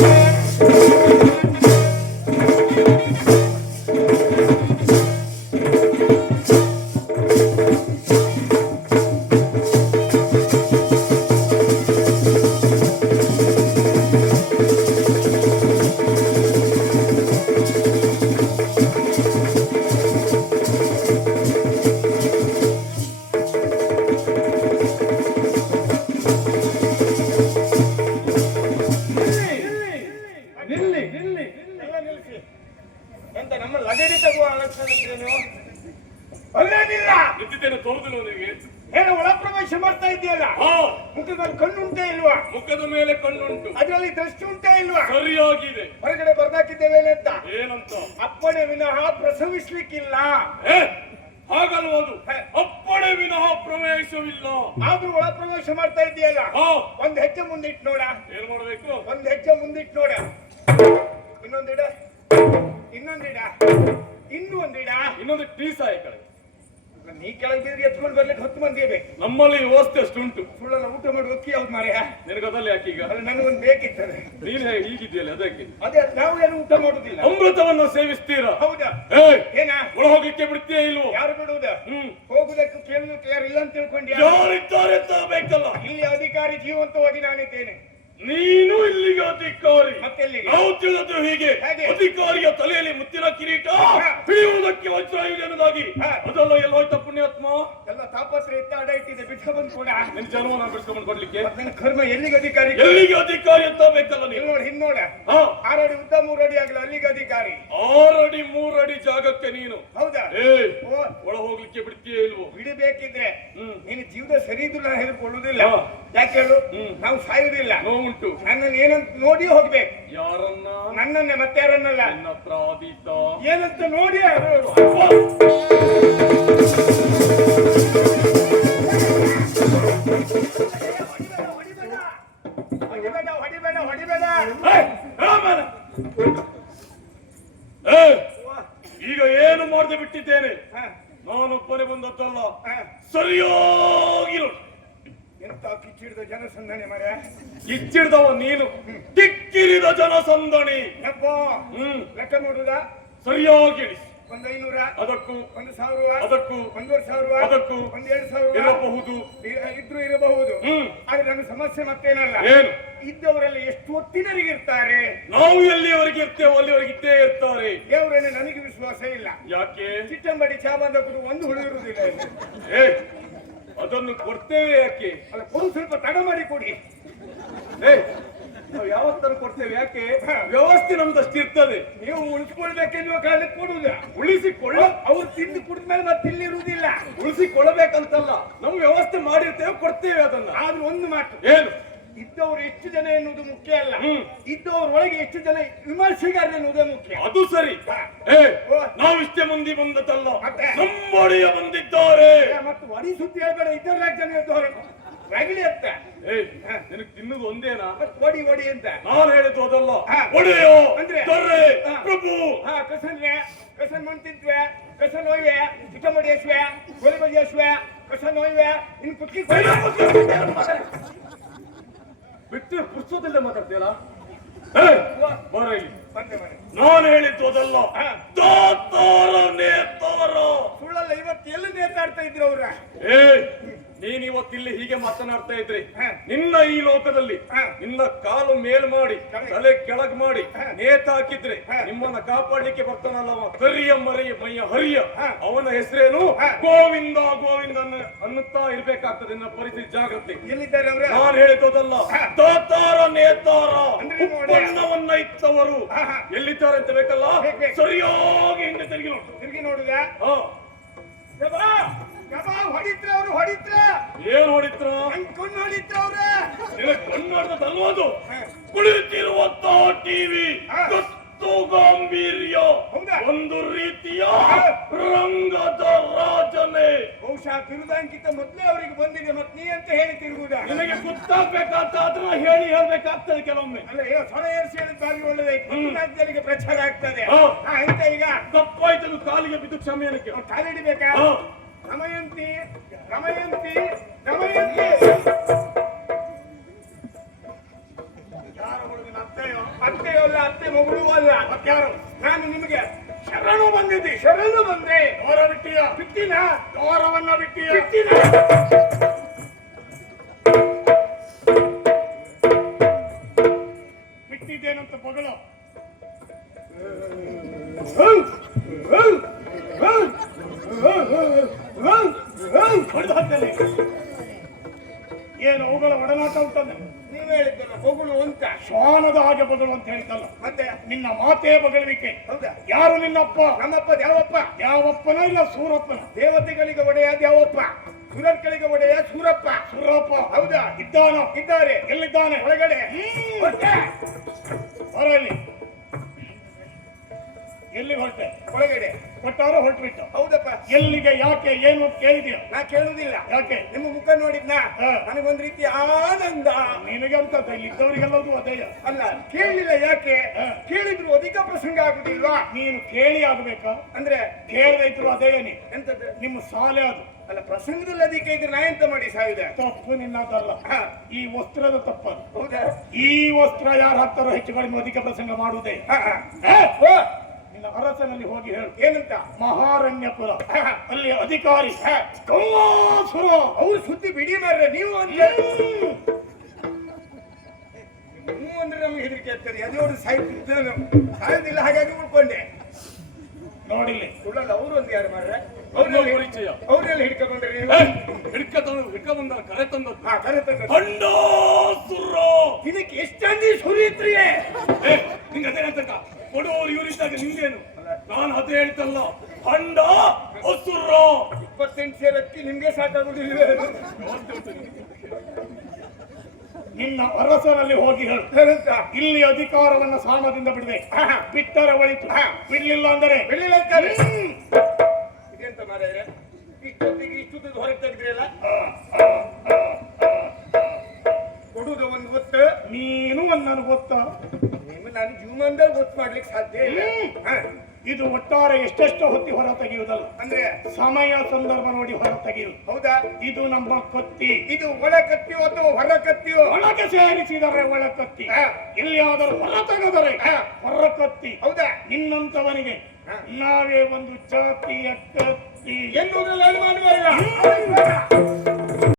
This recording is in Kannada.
Yeah. ಅಲ್ಲೇನಿಲ್ಲ. ನಿಂತಿದ್ದೇನೆ ತೋರುದಿಲ್ಲ ನಿನಗೆ? ಏನು ಒಳ ಪ್ರವೇಶ ಮಾಡ್ತಾ ಇದೆಯಲ್ಲ ಹಾ ಮುಖದಲ್ಲಿ ಕಣ್ಣುಂಟೇ ಇಲ್ವಾ? ಮುಖದ ಮೇಲೆ ಕಣ್ಣುಂಟು. ಅದರಲ್ಲಿ ದೃಷ್ಟಿ ಉಂಟೇ ಇಲ್ವಾ? ಸರಿಯಾಗಿದೆ. ಹೊರಗಡೆ ಬರ್ದಾಕಿದ್ದೇವೆ ಅಂತ? ಏನಂತ? ಅಪ್ಪಣೆ ವಿನಃ ಪ್ರಸವಿಸ್ಲಿಕ್ಕಿಲ್ಲ. ಹಾಗಲ್ವದು ಅಪ್ಪಣೆ ವಿನಃ ಪ್ರವೇಶವಿಲ್ಲ. ಆದ್ರೂ ಒಳ ಪ್ರವೇಶ ಮಾಡ್ತಾ ಇದೆಯಲ್ಲ ಹಾ ಒಂದ್ ಹೆಜ್ಜೆ ಮುಂದಿಟ್ಟು ನೋಡ. ಏನ್ ಮಾಡ್ಬೇಕು? ಒಂದ್ ಹೆಜ್ಜೆ ಮುಂದಿಟ್ಟು ನೋಡ. ಇನ್ನೊಂದಿಡ ಇನ್ನೊಂದಿಡ ಇನ್ನೂ ಒಂದಿಡ ಇನ್ನೊಂದು ಟೀ ಸಹಾಯಕಳೆ ನೀ ಕೆಳಗೆ ಬಿದ್ರಿ ಎತ್ಕೊಂಡು ಬರ್ಲಿಕ್ಕೆ ಹತ್ತು ಮಂದಿ ಬೇಕು. ನಮ್ಮಲ್ಲಿ ವ್ಯವಸ್ಥೆ ಅಷ್ಟುಂಟು. ಸುಳ್ಳೆಲ್ಲ ಊಟ ಮಾಡಿ ಒಕ್ಕಿ ಯಾವ್ದು ಮಾರ್ಯ ನಿನಗದಲ್ಲಿ ಯಾಕೆ ಈಗ? ಅದು ನನಗೊಂದು ಬೇಕಿತ್ತದೆ. ನೀನ್ ಹೇಗೆ ಅದಕ್ಕೆ? ಅದೇ ನಾವು ಏನು ಊಟ ಮಾಡುದಿಲ್ಲ. ಅಮೃತವನ್ನು ಸೇವಿಸ್ತೀರಾ? ಹೌದಾ? ಏನ? ಒಳ ಹೋಗ್ಲಿಕ್ಕೆ ಬಿಡ್ತೀಯ ಇಲ್ವೋ? ಯಾರು ಬಿಡುವುದ? ಹ್ಮ್. ಹೋಗುದಕ್ಕೆ ಕೇಳುದಕ್ಕೆ ಯಾರು ಇಲ್ಲ ಅಂತ ತಿಳ್ಕೊಂಡ್ಯಾ? ಯಾರಿದ್ದಾರೆ ಅಂತ ಬೇಕಲ್ಲ. ಇಲ್ಲಿ ಅಧಿಕಾರಿ ಜೀವಂತವಾಗಿ ನಾನಿದ್ದೇನೆ. ನೀನು ಇಲ್ಲಿಗೆ ಅಧಿಕಾರಿ? ನಾವು ತಿಳಿದು ಹೀಗೆ? ಅಧಿಕಾರಿಯ ತಲೆಯಲ್ಲಿ ಮುತ್ತಿನ ಕಿರೀಟ ಹಿಡಿಯುವುದಕ್ಕೆ ಹಿಡಿಯುವುದಕ್ಕೆ ಇದೆ ಅನ್ನೋದಾಗಿ. ಅದೆಲ್ಲ ಎಲ್ಲೋಯ್ತ ಪುಣ್ಯಾತ್ಮ? ಎಲ್ಲ ತಾಪತ್ರ ಎತ್ತ ಅಡ ಇಟ್ಟಿದೆ ಬಿಟ್ಟ ಬಂದ್ ಕೂಡ. ನಿನ್ ಜನ್ಮನ ಬಿಡಿಸ್ಕೊಂಡು ಕೊಡ್ಲಿಕ್ಕೆ? ನನ್ನ ಕರ್ಮ ಎಲ್ಲಿಗೆ ಅಧಿಕಾರಿ? ಎಲ್ಲಿಗೆ ಅಧಿಕಾರಿ ಅಂತ ಬೇಕಲ್ಲ ಇಲ್ಲಿ ನೋಡಿ ಹಿಂದ್ ನೋಡ. ಆರಡಿ ಉದ್ದ ಮೂರಡಿ ಆಗಲ್ಲ ಅಲ್ಲಿಗೆ ಅಧಿಕಾರಿ. ಆರಡಿ ಮೂರಡಿ ಜಾಗಕ್ಕೆ ನೀನು. ಹೌದಾ? ಒಳ ಹೋಗ್ಲಿಕ್ಕೆ ಬಿಡ್ತೀಯ ಇಲ್ವೋ? ಬಿಡಬೇಕಿದ್ರೆ ನೀನು ಜೀವದ ಸರಿ ಇದ್ರು ನಾನು ಹೇಳಿಕೊಳ್ಳುವುದಿಲ್ಲ. ಹಾ. ಯಾಕೆ ಹೇಳು. ನಾವು ಸಾಯುವುದಿಲ್ಲ. ನೋವುಂಟು ನನ್ನನ್ನು ಏನಂತ ನೋಡಿ ಹೋಗ್ಬೇಕು. ಯಾರನ್ನ? ನನ್ನನ್ನೇ ಮತ್ತೆ ಯಾರನ್ನಲ್ಲ? ನಿನ್ನ ಏನಂತ ನೋಡಿ. ಹೊಡಿಬೇಡ ಹೊಡಿಬೇಡ ಹೊಡಿಬೇಡ ಈಗ ಏನು ಮಾಡದೆ ಬಿಟ್ಟಿದ್ದೇನೆ? ನಾನು ನಾನೊಬ್ಬನೇ ಬಂದದ್ದಲ್ಲ. ಹ. ಸರಿಯಾಗಿರು ಕಿಚ್ಚಿಡಿದ ಜನಸಂದಣಿ ಮರೆ. ಕಿಚ್ಚಿಡ್ದವ ನೀನು. ಕಿಕ್ಕಿರಿದ ಜನಸಂದಣಿ. ಯಪ್ಪ. ಹ್ಮ್. ಲೆಕ್ಕ ನೋಡುದ? ಸರಿಯಾಗಿ ಇಳಿಸಿ. ಒಂದ್ ಐನೂರ. ಅದಕ್ಕೂ. ಒಂದು ಸಾವಿರ. ಅದಕ್ಕೂ. ಒಂದೂವರೆ ಸಾವಿರ. ಅದಕ್ಕೂ. ಒಂದ್ ಎರಡು ಸಾವಿರ. ಇರಬಹುದು. ಇದ್ರು ಇರಬಹುದು. ಹ್ಮ್. ಆದ್ರೆ ನನ್ನ ಸಮಸ್ಯೆ ಮತ್ತೇನಲ್ಲ? ಏನು? ಇದ್ದವರೆಲ್ಲ ಎಷ್ಟು ಹೊತ್ತಿನವರಿಗೆ ಇರ್ತಾರೆ ನಾವು ಎಲ್ಲಿಯವರೆಗೆ ಇರ್ತೇವೋ ಅಲ್ಲಿವರೆಗೆ ಇದ್ದೇ ಇರ್ತಾರೆ. ದೇವರನ್ನ ನನಗೆ ವಿಶ್ವಾಸ ಇಲ್ಲ. ಯಾಕೆ? ಚಿಟ್ಟಂಬಡಿ ಚಾಬಂದಕರು ಒಂದು ಹುಡುಗಿರುವುದಿಲ್ಲ ಅದನ್ನು ಕೊಡ್ತೇವೆ ಯಾಕೆ? ಅಲ್ಲ ಕೊಡು ಸ್ವಲ್ಪ ತಡ ಮಾಡಿ ಕೊಡಿ. ಏ ನಾವು ಯಾವತ್ತನ್ನು ಕೊಡ್ತೇವೆ ಯಾಕೆ? ವ್ಯವಸ್ಥೆ ನಮ್ದಷ್ಟು ಇರ್ತದೆ. ನೀವು ಉಳಿಸ್ಕೊಳ್ಬೇಕೆನ್ನುವ ಕಾಲಕ್ಕೆ ಕೊಡುವುದ ಉಳಿಸಿಕೊಳ್ಳ ಅವ್ರು ತಿಂದು ಕುಡಿದ್ಮೇಲೆ ಮತ್ತೆ ಇಲ್ಲಿ ಇರುವುದಿಲ್ಲ. ಉಳಿಸಿಕೊಳ್ಳಬೇಕಂತಲ್ಲ ನಮ್ಮ ವ್ಯವಸ್ಥೆ ಮಾಡಿರ್ತೇವೆ ಕೊಡ್ತೇವೆ ಅದನ್ನ. ಆದ್ರೂ ಒಂದು ಮಾತು. ಏನು? ಇದ್ದವರು ಎಷ್ಟು ಜನ ಎನ್ನುವುದು ಮುಖ್ಯ ಅಲ್ಲ. ಇದ್ದವರೊಳಗೆ ಇದ್ದವ್ರ ಒಳಗೆ ಎಷ್ಟು ಜನ ವಿಮರ್ಶೆಗಾರ ಎನ್ನುವುದೇ ಮುಖ್ಯ. ಅದು ಸರಿ. ಏ ನಾವು ಇಷ್ಟೇ ಮಂದಿ ಬಂದದಲ್ಲ ಮತ್ತೆ? ನಮ್ಮೊಡೆಯ ಬಂದಿದ್ದಾರೆ ಮತ್ತು ವಡಿ ಸುದ್ದಿ ಹೇಳ್ಬೇಡ ಇತರ ಜನ ಎದ್ದವ್ರೆ ರಗಳಿ ಅಂತ ಏ ನಿನಗೆ ತಿನ್ನುದು ಒಂದೇನಾ ಮತ್ತೆ ಒಡಿ ಒಡಿ ಅಂತ ನಾನು ಹೇಳಿದ್ದು ಅದಲ್ಲ ಹಾ. ಒಡೆಯೋ ಅಂದ್ರೆ? ದೊರೆ ಹಾ. ಪ್ರಭು ಹಾ ಕಸನ್ವೆ ಕಸನ್ ಮಣ್ ತಿಂತ್ವೆ ಕಸನ್ ಒಯ್ವೆ ಚಿಕ್ಕಮಡಿ ಎಸ್ವೆ ಗೋಲಿಬಡಿ ಎಸ್ವೆ ಕಸನ್ ಒಯ್ವೆ ಇನ್ ಕುಟ್ಕಿ ಬಿಟ್ಟು ಪುಸ್ತಕದಲ್ಲೇ ಮಾತಾಡ್ತೀಯಲ್ಲ? ಏ, ಬರ ಇಲ್ಲಿ. ಬಂದೆ ಮನೆ ನಾನು ಹೇಳಿದ್ದು ಅದಲ್ಲ. ನೇತಾರ ಸುಳ್ಳಲ್ಲ ಇವತ್ತು ಎಲ್ಲಿ ನೇತಾಡ್ತಾ ಇದ್ರು ಅವ್ರ? ಏ ನೀನ್ ಇವತ್ತಿಲ್ಲಿ ಹೀಗೆ ಮಾತನಾಡ್ತಾ ಇದ್ರಿ. ನಿನ್ನ ಈ ಲೋಕದಲ್ಲಿ. ನಿನ್ನ ಕಾಲು ಮೇಲ್ ಮಾಡಿ. ತಲೆ ಕೆಳಗ್ ಮಾಡಿ. ನೇತಾಕಿದ್ರೆ. ನಿಮ್ಮನ್ನ ಕಾಪಾಡ್ಲಿಕ್ಕೆ ಬರ್ತಾನಲ್ಲ ಅವ ಕರಿಯ ಮರಿಯ ಮೈಯ ಹರಿಯ. ಅವನ ಹೆಸರೇನು. ಗೋವಿಂದ ಗೋವಿಂದ ಅನ್ನ- ಅನ್ನುತ್ತಾ ಇರ್ಬೇಕಾಗ್ತದೆ ನನ್ನ ಪರಿಸ್ಥಿತಿ ಜಾಗೃತಿ ನಾನು ಹೇಳಿದ್ದಲ್ಲ ದಾತಾರ ತಾತಾರ ನೇತಾರ ಅಂದ್ರೆ ಉಪ್ಪನ್ನವನ್ನ ಇತ್ತವರು. ಎಲ್ಲಿದ್ದಾರೆ ಅಂತ ಬೇಕಲ್ಲ ಬೇಕು, ಬೇಕು. ಸರಿಯಾಗಿ ಹಿಂದೆ ತಿರುಗಿ ನೋಡು ತಿರುಗಿ ನೋಡುದ ಹೊಡಿತ್ರ ಅವ್ರು ಹೊಡಿತ್ರ ಏನ್ ಹೊಡಿತ್ರ ಕೊಂಡು ಹೊಡಿತ್ರ ಅವ್ರ ಕಣ್ಣು ಕಣ್ಣಾಡ್ದಲ್ವದು ಹಾ. ಕುಳಿತಿರುವಂತ ಟಿವಿ ಹಾ. ಗತ್ತು ಗಾಂಭೀರ್ಯ? ಒಂದು ರೀತಿಯ. ರಂಗದ ರಾಜನೆ ಬಹುಶಃ ಬಿರುದಾಂಕಿತ ಮೊದ್ಲೇ ಅವರಿಗೆ ಬಂದಿದೆ ಮತ್ ನೀ ಅಂತ ಹೇಳಿ ತಿರುಗುದ ನಿನಗೆ ಗೊತ್ತಾಗ್ಬೇಕಂತ ಅದನ್ನ ಹೇಳಿ ಹೇಳ್ಬೇಕಾಗ್ತದೆ ಕೆಲವೊಮ್ಮೆ ಅಲ್ಲ ಏನೋ ಸ್ವರ ಏರಿಸಿ ಹೇಳಿದ ಬಾರಿ ಒಳ್ಳೆದಾಯ್ತು. ರಾಜ್ಯಗಳಿಗೆ ಪ್ರಚಾರ ಆಗ್ತದೆ. ಹಾ ಈಗ ಕಾಲಿಗೆ ಬಿದ್ದು ಕ್ಷಮೆಯನಕ್ಕೆ ಕಾಲಿಡಿಬೇಕಾ ರಮಯಂತಿ ರಮಯಂತಿ ರಮಯಂತಿ. ಯಾರ ಹುಡುಗನ ಅತ್ತೆಯೋ? ಅತ್ತೆಯೂ ಅಲ್ಲ ಅತ್ತೆ ಮಗಳು ಅಲ್ಲ? ಮತ್ತಾರು ನಾನು ನಿಮಗೆ ಶರಣು ಬಂದಿದ್ದೆ. ಶರಣು ಬಂದೆ. ದೋರ ಬಿಟ್ಟಿಯ? ಬಿಟ್ಟಿನ? ದೋರವನ್ನ ಬಿಟ್ಟಿಯ? ಬಿಟ್ಟಿನ? ಬಿಟ್ಟಿದ್ದೇನಂತ ಹಾಕ್ತೇನೆ ಏನು ಅವುಗಳ ಒಡನಾಟ ಉಂಟಲ್ಲ ನೀವು ಹೇಳಿದ್ದಲ್ಲ ಮಗಳು ಅಂತ. ಶ್ವಾನದ ಹಾಗೆ ಬಗಳು ಅಂತ ಹೇಳ್ತಲ್ಲ. ಮತ್ತೆ? ನಿನ್ನ ಮಾತೇ ಬಗಳುವಿಕೆ ಹೌದಾ? ಯಾರು ನಿನ್ನಪ್ಪ? ನಮ್ಮಪ್ಪ ದ್ಯಾವಪ್ಪ ಯಾವಪ್ಪನ ಇಲ್ಲ ಸೂರಪ್ಪನ? ದೇವತೆಗಳಿಗೆ ಒಡೆಯ ಯಾವಪ್ಪ? ಸುರರ್ಗಳಿಗೆ ಒಡೆಯ ಸೂರಪ್ಪ. ಸೂರಪ್ಪ. ಹೌದಾ? ಇದ್ದಾನ? ಇದ್ದಾರೆ. ಎಲ್ಲಿದ್ದಾನೆ? ಒಳಗಡೆ. ಹೊರಟೆ? ಕೊಟ್ಟಾರ ಹೊರಟ್ಬಿಟ್ಟ. ಹೌದಪ್ಪ. ಎಲ್ಲಿಗೆ ಯಾಕೆ ಏನು ಕೇಳಿದ್ಯ? ನಾ ಕೇಳುದಿಲ್ಲ. ಯಾಕೆ? ನಿಮ್ಮ ಮುಖ ನೋಡಿದ್ನ? ನನಗೊಂದ್ ರೀತಿ ಆನಂದ. ನಿನಗೆ ಅಂತ ಇದ್ದವರಿಗೆಲ್ಲದು ಅದೇ ಅಲ್ಲ ಕೇಳಲಿಲ್ಲ ಯಾಕೆ. ಕೇಳಿದ್ರು ಅಧಿಕ ಪ್ರಸಂಗ ಆಗುದಿಲ್ವಾ? ನೀನು ಕೇಳಿ ಆಗ್ಬೇಕಾ? ಅಂದ್ರೆ ಕೇಳದೆ ಇದ್ರು ಅದೇ ನೀ. ಎಂತದ್ದು? ನಿಮ್ಮ ಸಾಲೆ ಅದು. ಅಲ್ಲ ಪ್ರಸಂಗದಲ್ಲಿ ಅದಕ್ಕೆ ಇದ್ರೆ ನಾ ಎಂತ ಮಾಡಿ ಸಾವಿದೆ ತಪ್ಪು ನಿನ್ನದಲ್ಲ. ಈ ವಸ್ತ್ರದ ತಪ್ಪದು. ಹೌದಾ? ಈ ವಸ್ತ್ರ ಯಾರು ಹತ್ತರ ಹೆಚ್ಚು ಕಡಿಮೆ ಅಧಿಕ ಪ್ರಸಂಗ ಮಾಡುವುದೇ? ನಿನ್ನ ಅರಸನಲ್ಲಿ ಹೋಗಿ ಹೇಳು. ಏನಂತ? ಮಹಾರಣ್ಯಪುರ. ಅಲ್ಲಿ ಅಧಿಕಾರಿ. ಹಾ. ಕೌಲಾಸುರ ಅವ್ರು ಸುದ್ದಿ ಬಿಡಿ ಮಾರ್ರೆ ನೀವು ಅಂತ ನೀವು ಅಂದ್ರೆ ನಮ್ಗೆ ಹೆದರಿಕೆ ಆಗ್ತದೆ. ಅದೇ ಸಾಯ್ತಿದ್ದೇನೆ ಸಾಯೋದಿಲ್ಲ ಹಾಗಾಗಿ ಉಳ್ಕೊಂಡೆ. ನೋಡಿಲ್ಲಿ. ಸುಳ್ಳಲ್ಲ ಅವರು ಒಂದು ಯಾರು ಮಾರ್ರೆ? ಅವ್ರನ್ನ ಪರಿಚಯ. ಅವ್ರನ್ನೆಲ್ಲ ಹಿಡ್ಕೊಂಡ್ರೆ ನೀವು? ಹಿಡ್ಕ ತಂದು ಹಿಡ್ಕ ಬಂದ ಕರೆ ತಂದ. ಕರೆ ತಂದ. ಇದಕ್ಕೆ ಎಷ್ಟಂದಿ ಸುರಿತ್ರಿಯೇ ಏ ನಿಂಗೆ ಅದೇ ಹೇಳ್ತಕ್ಕ ಕೊಡುವವರು ನಿಂಗೇನು ನಾನು ಅದೇ ಹೇಳ್ತಲ್ಲ. ಹಂಡ ಹಸುರು. ಇಪ್ಪತ್ತೆಂಟು ಸೇರಕ್ಕೆ ನಿಮ್ಗೆ ಸಾಕಾಗುದಿಲ್ವೇ? ನಿನ್ನ ಅರಸರಲ್ಲಿ ಹೋಗಿ ಹೇಳು. ಇಲ್ಲಿ ಅಧಿಕಾರವನ್ನ ಸಾಮದಿಂದ ಬಿಡಿದೆ. ಬಿಟ್ಟರೆ ಒಳಿತು. ಬಿಡ್ಲಿಲ್ಲ ಅಂದರೆ? ಬಿಡ್ಲಿಲ್ಲ ಇದೆಂತ ಮಾರಾಯ? ಇಷ್ಟೊತ್ತಿಗೆ ಇಷ್ಟುದ್ದು ಹೊರಗೆ ತೆಗೆದ್ರಲ್ಲ ಕೊಡುವುದು ಒಂದು ಗೊತ್ತು ನೀನು ಒಂದು ನನಗೆ ಗೊತ್ತಾ ನಿಮ್ಮ ನಾನು ಜೀವನದಲ್ಲಿ ಗೊತ್ತು ಮಾಡ್ಲಿಕ್ಕೆ ಸಾಧ್ಯ ಇಲ್ಲ. ಹ. ಇದು ಒಟ್ಟಾರೆ ಎಷ್ಟೆಷ್ಟು ಹೊತ್ತಿ ಹೊರ ತೆಗೆಯುವುದಲ್ಲ. ಅಂದ್ರೆ? ಸಮಯ ಸಂದರ್ಭ ನೋಡಿ ಹೊರ ತೆಗೆಯುವುದು. ಹೌದಾ? ಇದು ನಮ್ಮ ಕತ್ತಿ. ಇದು ಒಳ ಕತ್ತಿಯೋ ಅಥವಾ ಹೊರ ಕತ್ತಿಯೋ? ಒಳಗೆ ಸೇರಿಸಿದರೆ ಒಳ ಕತ್ತಿ. ಹಾ. ಎಲ್ಲಿಯಾದರೂ ಹೊರ ತೆಗೆದರೆ ಹಾ. ಹೊರ ಕತ್ತಿ. ಹೌದಾ? ನಿನ್ನಂತವನಿಗೆ ಹಾ. ನಾವೇ ಒಂದು ಜಾತಿಯ ಕತ್ತಿ. ಎನ್ನುವುದ್ರಲ್ಲಿ ಅನುಮಾನವೇ ಇಲ್ಲ.